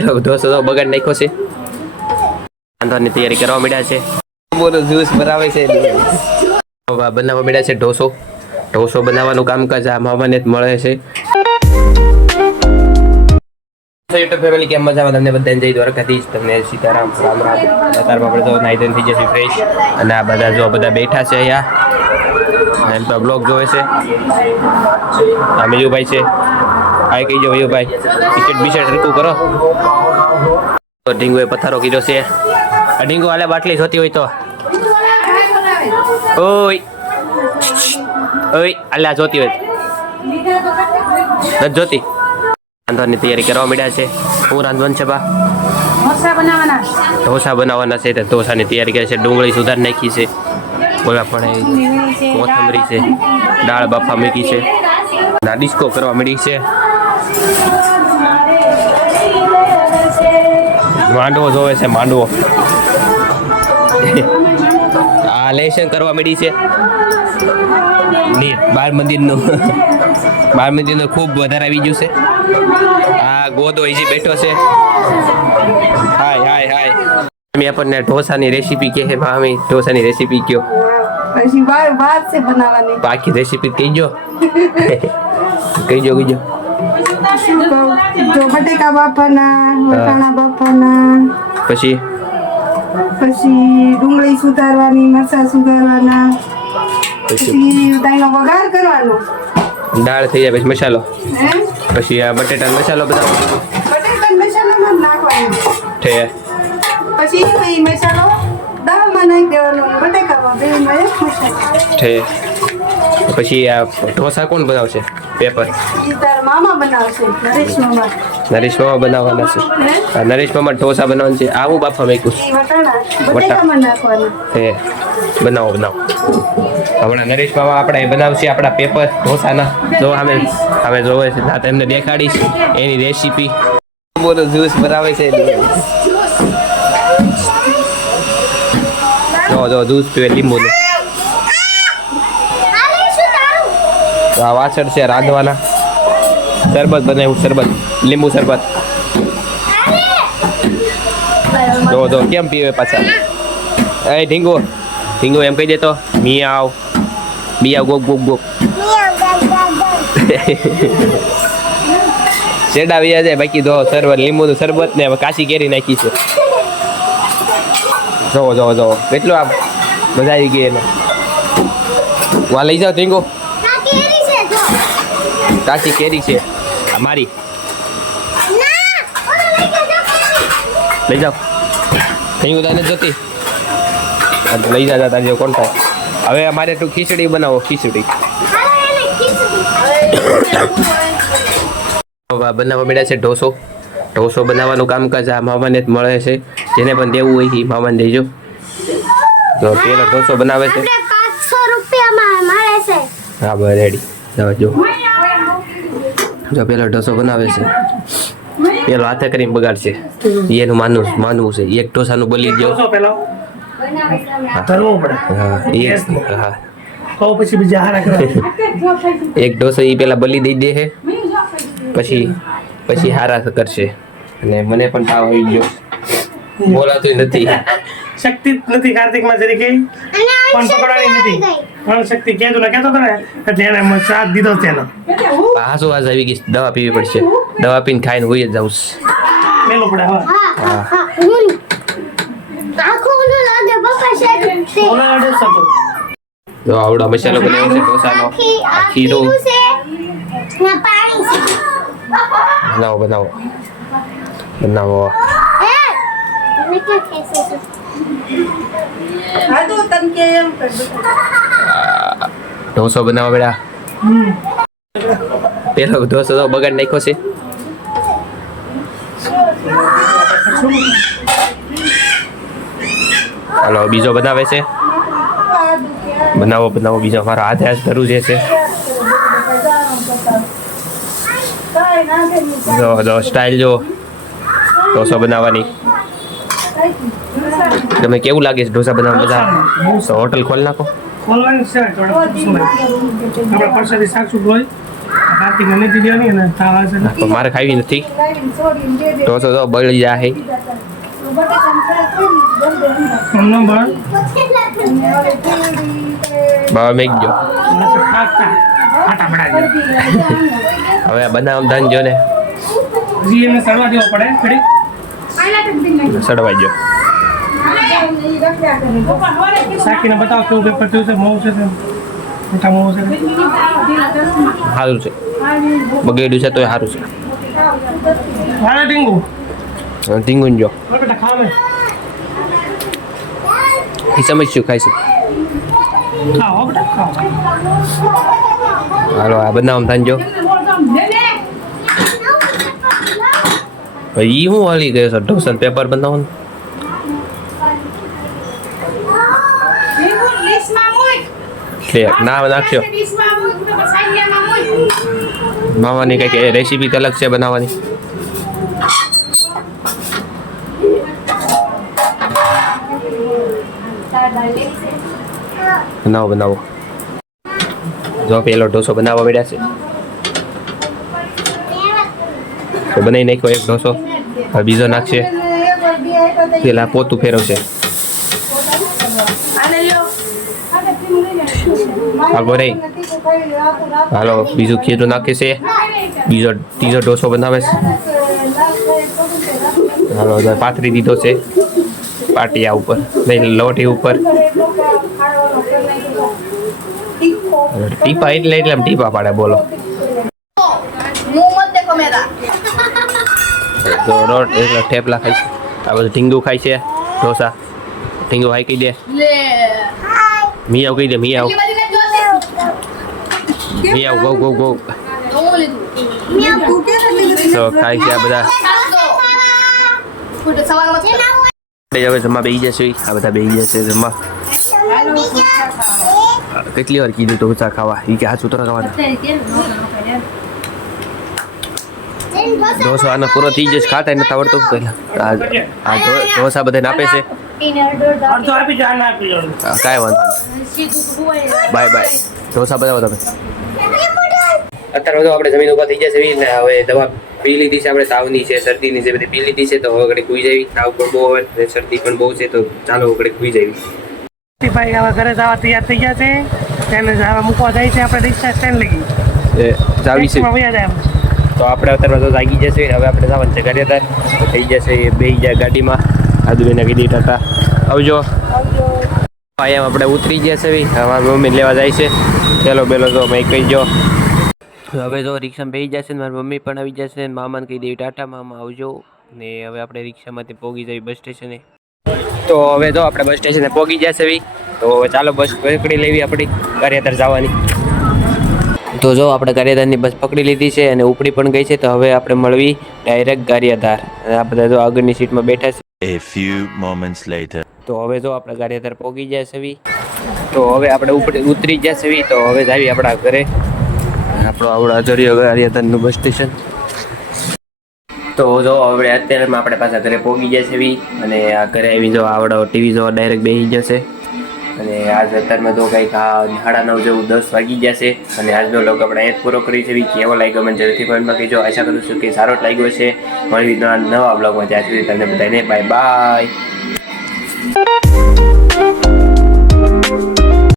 ઢોસો તો બગાડ નાખ્યો છે. રાંધવાની તૈયારી કરવા માંડ્યા છે. બોલો જ્યુસ બનાવે છે. બનાવવા માંડ્યા છે ઢોસો બનાવવાનું કામકાજ આ મામાને જ મળે છે. યુટ્યુબ ફેમિલી કેમ મજામાં? તમને બધાને જય દ્વારકાધીશ. તમને સીતારામ રામ રામ. અત્યારમાં આપણે તો નાઈ ધોઈને થઈ જશે ફ્રેશ અને આ બધા બેઠા છે અહીંયા એમ તો બ્લોગ જોવે છે. આ મિયુભાઈ છે. આ કહી જો મિયુભાઈ ટીશર્ટ બીશર્ટ રીતું કરો. ઢીંગોએ પથારો કીધો છે. આ ઢીંગો હાલે બાટલી જોતી હોય તો ઓય અલ્યા જોતી હોય નથી જોતી. રાંધવાની તૈયારી કરવા માંડ્યા છે. શું રાંધવાનું છે બા? ઢોસા બનાવવાના છે. ઢોસાની તૈયારી કરે છે. ડુંગળી સુધાર નાખી છે. ઓલા પણ કોથમરી છે. દાળ બાફા મૂકી છે. ના ડિસ્કો કરવા માંડી છે. માંડવો જોવે છે. માંડવો આ લેશન કરવા માંડી છે. બાર મંદિરનું ખૂબ વધારે આવી ગયું છે. આ ગોદો અહીંથી બેઠો છે. હાય અમે આપણને ઢોસાની રેસીપી કહે મામી. ઢોસાની રેસીપી કયો? પછી વાત છે બનાવવાની. બાકી રેસીપી કહીજો. કહીજો જો બટેકા બાફવાના, વટાણા બાફવાના, પછી ડુંગળી સુધારવાની, મરચાં સુધારવાના, પછી તેનો વઘાર કરવાનો. દાળ થઈ જાય પછી મસાલો, પછી આ બટેટાનો મસાલો બનાવો. બટેટાનો મસાલામાં નાખવાનો પછી એ મસાલો દાળમાં નાખી દેવાનો. બટેકામાં બેમાં એક મસાલો પછી આ ઢોસા કોણ બનાવશે? પેપર તાર મામા બનાવશે. નરેશ મામા બનાવવાના છે. નરેશ મામા ઢોસા બનાવવાનું છે. આવું બાફા મેકું બટેકામાં નાખવાનું. બનાવો હમણાં નરેશ મામા આપણે બનાવશે આપણા પેપર ઢોસાના. જો અમે જોવે છે ના એમને દેખાડીશ એની રેસીપી. બોલો જ્યુસ બનાવે છે. જો જ્યુસ પીવે લીંબુનું. આ વાસણ છે રાંધવાના. શરબત બનાવ્યું. શરબત લીંબુ શરબત. જો કેમ પીવે પાછા? એ ઢીંગો એમ કહી દેતો મિયાવ ગોપ શેડા વ્યા જાય. બાકી જો શરબત લીંબુનું શરબત ને કાચી કેરી નાખી છે. જો કેટલું આ મજા આવી ગઈ એને. વા લઈ જાઓ ઢીંગો. કાચી કેરી છે મારી. લઈ જાઓ ઢીંગો તને જોતી લઈ જા તારી કોણ થાય. હવે અમારે તું ખીચડી બનાવો. ખીચડી બનાવવા માંડ્યા છે. ઢોસો બનાવવાનું કામકાજ આ મામાને જ મળે છે. જેને પણ દેવું હોય એ મામાને દેજો. તો પેલો ઢોસો બનાવે છે. 500 રૂપિયામાં મળે છે. હા બસ રેડી. જો પેલો ઢોસો બનાવે છે. પેલો હાથે કરીને બગાડશે. એનું માનવું છે. એક ઢોસાનું બલી દો. એક ઢોસો એ પેલા બલી દઈ દે છે. પછી હારા કરશે. અને મને પણ તાવ આવી ગયો. બોલાતું નથી. શક્તિ નથી કાર્તિકમાં જરીકે પણ પકડવાની નથી. પણ શક્તિ કેતો ને એટલે એને સાથ દીધો તેનો. હાસુ આવી ગઈ. દવા પીવી પડશે. દવા પીને ખાઈને હોઈ જ જાઉં. મેલું પડે હવે. તો આવડો મસાલો બનાવ્યો છે ઢોસાનો. ખીરું બનાવો. ઢોસો બનાવવા બેડા. પેલો ઢોસો તો બગાડ નાખ્યો છે. હાલો બીજો બનાવે છે. બનાવો બીજો. મારો હાથે ધરું જે છે. જો સ્ટાઇલ જો ઢોસો બનાવવાની. તમે કેવું લાગે છે ઢોસા બનાવવા? બધા તો હોટલ ખોલી નાખો. ખોલવાની છે. આપણે પરસાદી શાક સુક હોય કાર્તિક ને નથી દેવાની ને તાવા છે ને. પણ મારે ખાવી નથી લાવીને છોડીને દે દે. ઢોસો તો બળી જાય બટાકાનું શાક કરી દે દે અંદર. એમનો બળ અને હવે પૂરી, બાવા મેં ગયો ખાતા આટા પડા દે. હવે આ બનાવવા ધાન જો ને હજી એને સળવા દેવો પડે ઘડી. સડવાઈ ગયો સાકીને બતાવો કેવું પેપર કેવું છે મોવું છે તેમ. મોટા મોવું છે સારું છે બગડ્યું છે તો સારું છે વાળા ટીંગુ ટીંગુન જો હવે બેટા ખાવ ને એ સમજ્યું ખાય છે ખાઓ બેટા ખાઓ. હાલો આ બનાવવા ધાન જો ઈ હું હાલી ગયો છે ઢોસા પેપર બનાવવાનું લે ના નાખ્યો મામાની કઈક રેસીપી અલગ છે બનાવવાની બનાવો બનાવો જો પેલો ઢોસો બનાવવા મળ્યા છે તો બનાવી નાખ્યો એક ઢોસો હવે બીજો નાખશે પેલા પોતું ફેરવશે હાલો રે હાલો બીજું ખીરું નાખે છે બીજો ત્રીજો ઢોસો બનાવે છે હાલો હવે પાથરી દીધો છે પાટિયા ઉપર નહીં લોટી ઉપર ટીપા એટલે આમ ટીપા પાડે બોલો તો રોટ એટલે ઠેપલા ખાય છે આ બધું ઢીંગું ખાય છે ઢોસા ઢીંગું હાઈ કહી દે મિયાવ કહી દે મિયાવ મિયાવ ગો ગો ગો તો ખાય છે આ બધા હવે જમવા બેસી જશે આ બધા બેસી જશે જમવા કેટલી વાર કીધું ઢોસા ખાવા એ કે આ સૂત્ર ખાવાના ઢોસો આનો પૂરો થઈ જશે ખાતા નથી આવડતું પહેલા આ ઢોસા બધાને આપે છે અડધો આપી દે આને આપી દે. કાંઈ વાંધો નહીં બાય બાય ઢોસા બનાવો તમે અત્યારે બધું આપણે જમીન ઉભા થઈ જશે ને હવે દવા પી લીધી છે આપણે તાવની છે શરદીની છે બધી પી લીધી છે તો હવે ઘડી કુઈ જવી તાવ પણ બહુ હોય ને શરદી પણ બહુ છે તો ચાલો ઘડી કુઈ જવી ભાઈ હવે ઘરે જવા તૈયાર થઈ ગયા છે તેને જવા મૂકવા જાય છે આપણે રિક્ષા સ્ટેન્ડ લઈ જાવી છે વયા જાય તો આપણે અત્યારે તો જાગી જશે હવે આપણે જવાનું છે ઘરે તો થઈ જશે બેસી જાય ગાડીમાં આદુબેને કીધી હતા આવજો એમ આપણે ઉતરી ગયા છે અમારી મમ્મી લેવા જાય છે પેલો બેલો તો મેં કહી જો હવે જો રિક્ષામાં બેસી જશે ને મારી મમ્મી પણ આવી જશે ને મામાને કહી દેવી ટાટા મામા આવજો ને હવે આપણે રિક્ષામાંથી પહોંચી જઈએ બસ સ્ટેશને તો હવે જો આપણે બસ સ્ટેશને પહોંચી જશે તો ચાલો બસ પકડી લેવી આપણી ગારિયાધાર જવાની તો જો આપણે ગારિયાધારની બસ પકડી લીધી છે અને ઉપડી પણ ગઈ છે તો હવે આપણે મળવી ડાયરેક્ટ ગારિયાધાર આ બધા જો આગળની સીટમાં બેઠા છે A few moments later. તો હવે જો આપણે ગારિયાધાર પહોંચી જશે તો હવે આપણે ઉતરી જશે તો હવે જ આવી આપણા ઘરે આપણો આવડો અજરિયો ગારિયાધારનું બસ સ્ટેશન તો જો હવે અત્યારમાં આપણે પાછા ઘરે પહોંચી જશે અને આ ઘરે આવી જો આવડો ટીવી જોવા ડાયરેક્ટ બેસી જશે અને આજ અત્યારમાં તો કંઈક 9:30 જેવું 10 વાગી જશે અને આજનો લોગ આપણે અહીંયા પૂરો કરી છે કેવો લાગ્યો મને જરૂરથી કોમેન્ટમાં કહેજો આશા કરું છું કે સારો જ લાગ્યો છે મળી નવા બ્લોગમાં ત્યાં સુધી તમને બધાને બાય બાય